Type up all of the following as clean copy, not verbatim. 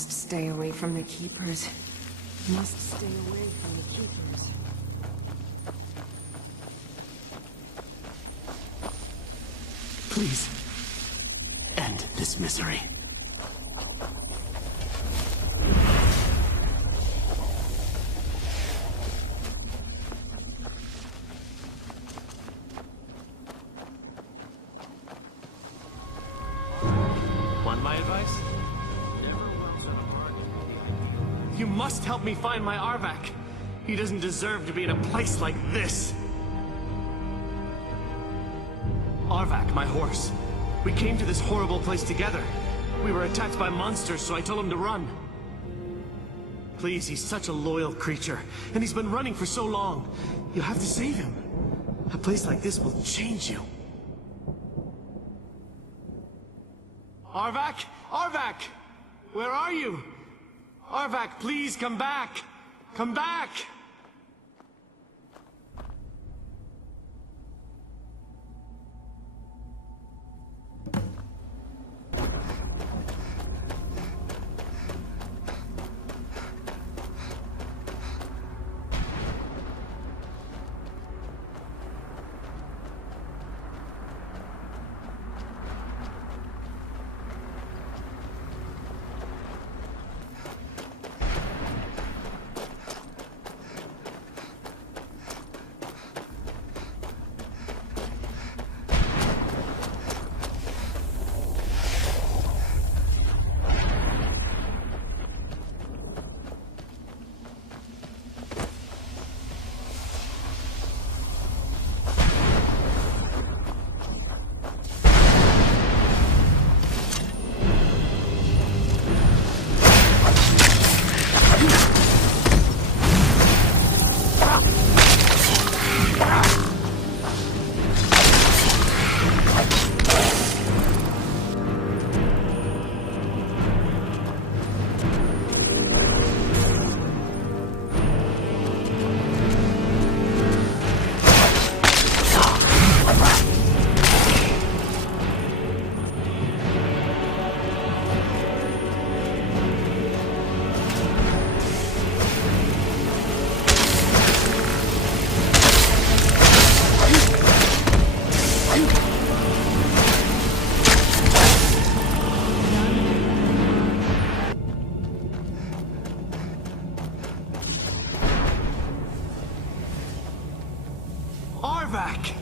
must stay away from the Keepers. Must stay away from the Keepers. Please, end this misery. Want my advice? You must help me find my Arvak. He doesn't deserve to be in a place like this. Arvak, my horse. We came to this horrible place together. We were attacked by monsters, so I told him to run. Please, he's such a loyal creature, and he's been running for so long. You'll have to save him. A place like this will change you. Arvak? Arvak! Where are you? Arvak, please come back! Come back! Arvak!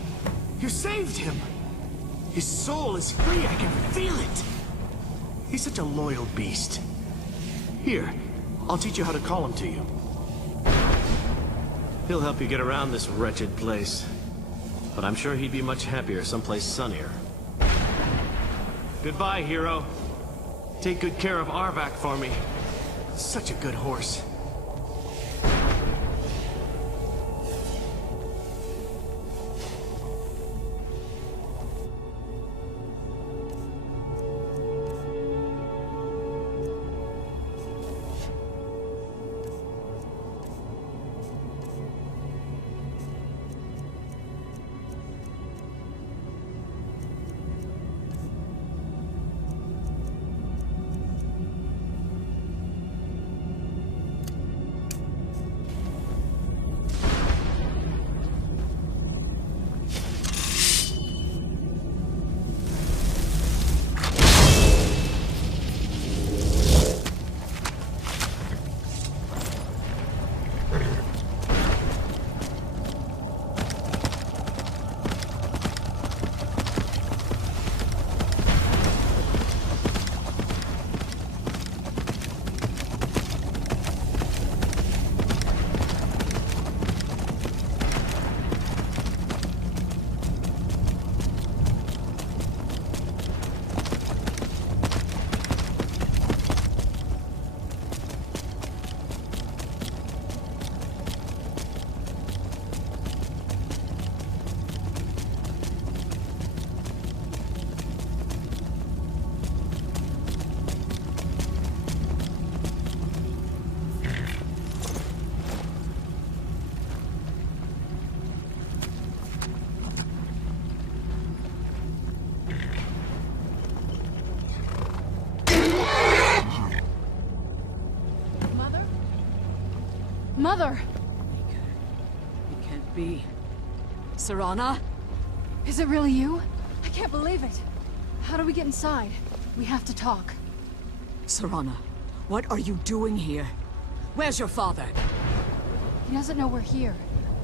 You saved him! His soul is free, I can feel it! He's such a loyal beast. Here, I'll teach you how to call him to you. He'll help you get around this wretched place. But I'm sure he'd be much happier someplace sunnier. Goodbye, hero. Take good care of Arvak for me. Such a good horse. Mother! It can't be. Serana? Is it really you? I can't believe it. How do we get inside? We have to talk. Serana, what are you doing here? Where's your father? He doesn't know we're here.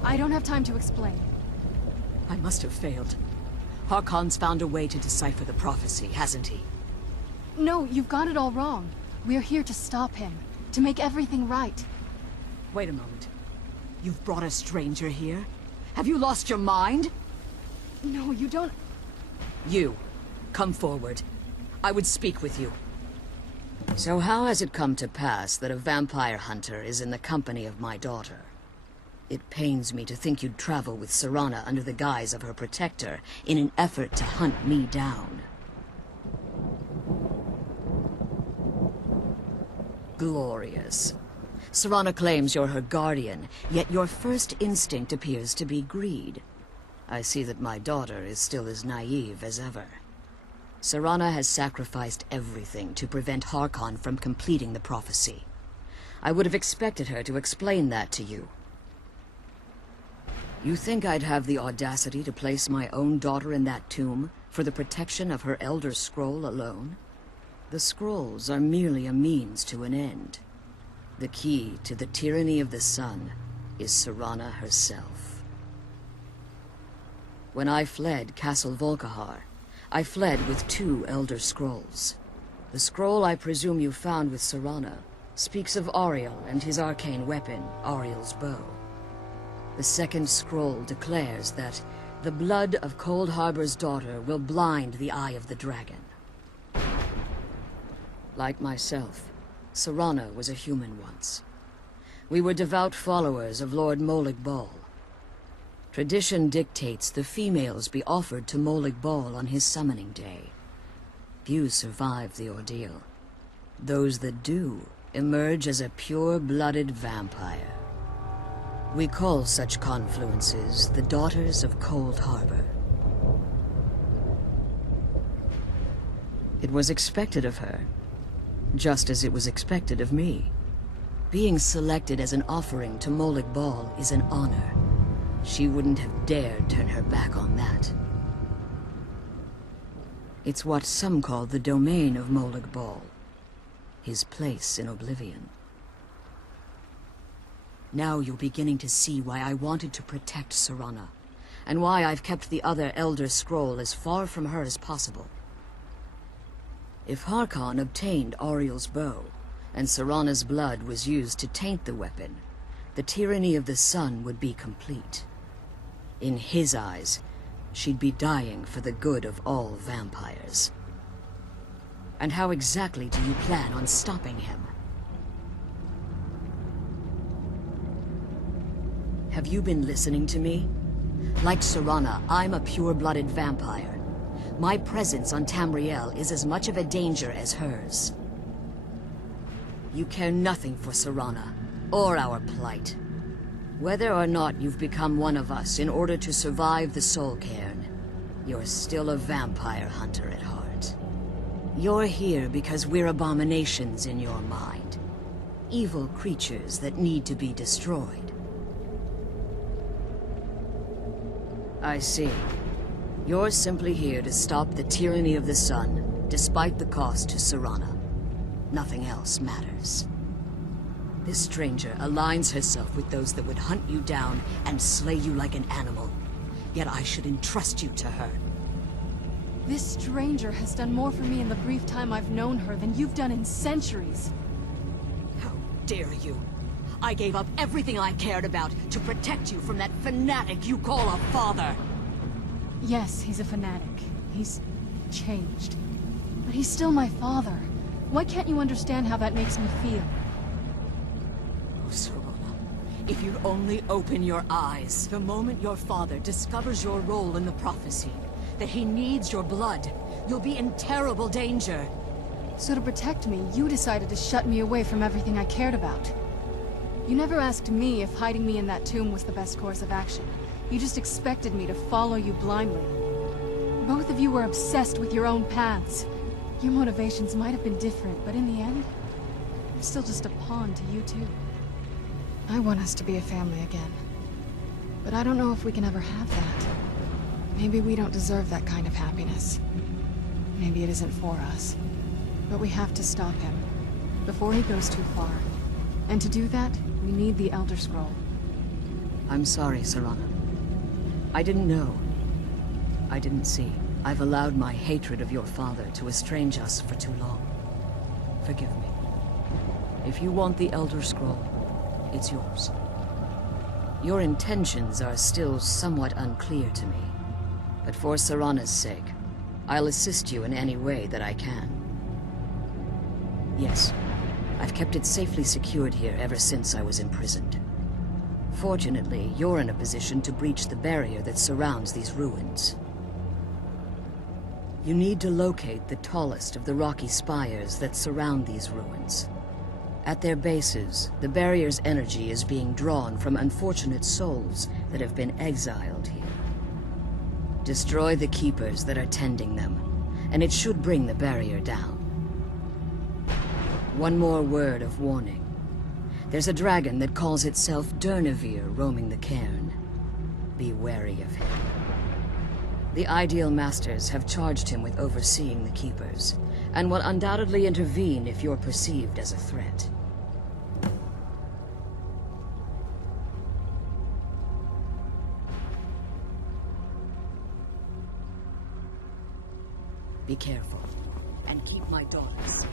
I don't have time to explain. I must have failed. Harkon's found a way to decipher the prophecy, hasn't he? No, you've got it all wrong. We're here to stop him. To make everything right. Wait a moment. You've brought a stranger here? Have you lost your mind? No, you don't... You, come forward. I would speak with you. So how has it come to pass that a vampire hunter is in the company of my daughter? It pains me to think you'd travel with Serana under the guise of her protector in an effort to hunt me down. Glorious. Serana claims you're her guardian, yet your first instinct appears to be greed. I see that my daughter is still as naive as ever. Serana has sacrificed everything to prevent Harkon from completing the prophecy. I would have expected her to explain that to you. You think I'd have the audacity to place my own daughter in that tomb for the protection of her Elder Scroll alone? The scrolls are merely a means to an end. The key to the tyranny of the sun is Serana herself. When I fled Castle Volkihar, I fled with 2 Elder Scrolls. The scroll I presume you found with Serana speaks of Auriel and his arcane weapon, Auriel's bow. The second scroll declares that the blood of Cold Harbor's daughter will blind the eye of the dragon. Like myself, Serana was a human once. We were devout followers of Lord Molig Bal. Tradition dictates the females be offered to Molig Bal on his summoning day. Few survive the ordeal. Those that do emerge as a pure-blooded vampire. We call such confluences the Daughters of Cold Harbor. It was expected of her, just as it was expected of me. Being selected as an offering to Molig Bal is an honor. She wouldn't have dared turn her back on that. It's what some call the domain of Molig Bal, his place in oblivion. Now you're beginning to see why I wanted to protect Serana, and why I've kept the other Elder Scroll as far from her as possible. If Harkon obtained Auriel's bow, and Serana's blood was used to taint the weapon, the tyranny of the sun would be complete. In his eyes, she'd be dying for the good of all vampires. And how exactly do you plan on stopping him? Have you been listening to me? Like Serana, I'm a pure-blooded vampire. My presence on Tamriel is as much of a danger as hers. You care nothing for Serana, or our plight. Whether or not you've become one of us in order to survive the Soul Cairn, you're still a vampire hunter at heart. You're here because we're abominations in your mind. Evil creatures that need to be destroyed. I see. You're simply here to stop the tyranny of the sun, despite the cost to Serana. Nothing else matters. This stranger aligns herself with those that would hunt you down and slay you like an animal. Yet I should entrust you to her. This stranger has done more for me in the brief time I've known her than you've done in centuries. How dare you! I gave up everything I cared about to protect you from that fanatic you call a father! Yes, he's a fanatic. He's changed. But he's still my father. Why can't you understand how that makes me feel? Oh, Serana, if you'd only open your eyes. The moment your father discovers your role in the prophecy, that he needs your blood, you'll be in terrible danger. So to protect me, you decided to shut me away from everything I cared about. You never asked me if hiding me in that tomb was the best course of action. You just expected me to follow you blindly. Both of you were obsessed with your own paths. Your motivations might have been different, but in the end, I'm still just a pawn to you two. I want us to be a family again. But I don't know if we can ever have that. Maybe we don't deserve that kind of happiness. Maybe it isn't for us. But we have to stop him, before he goes too far. And to do that, we need the Elder Scroll. I'm sorry, Serana. I didn't know. I didn't see. I've allowed my hatred of your father to estrange us for too long. Forgive me. If you want the Elder Scroll, it's yours. Your intentions are still somewhat unclear to me, but for Serana's sake, I'll assist you in any way that I can. Yes, I've kept it safely secured here ever since I was imprisoned. Fortunately, you're in a position to breach the barrier that surrounds these ruins. You need to locate the tallest of the rocky spires that surround these ruins. At their bases, the barrier's energy is being drawn from unfortunate souls that have been exiled here. Destroy the keepers that are tending them, and it should bring the barrier down. One more word of warning. There's a dragon that calls itself Durnevere roaming the cairn. Be wary of him. The Ideal Masters have charged him with overseeing the keepers, and will undoubtedly intervene if you're perceived as a threat. Be careful, and keep my daughter safe.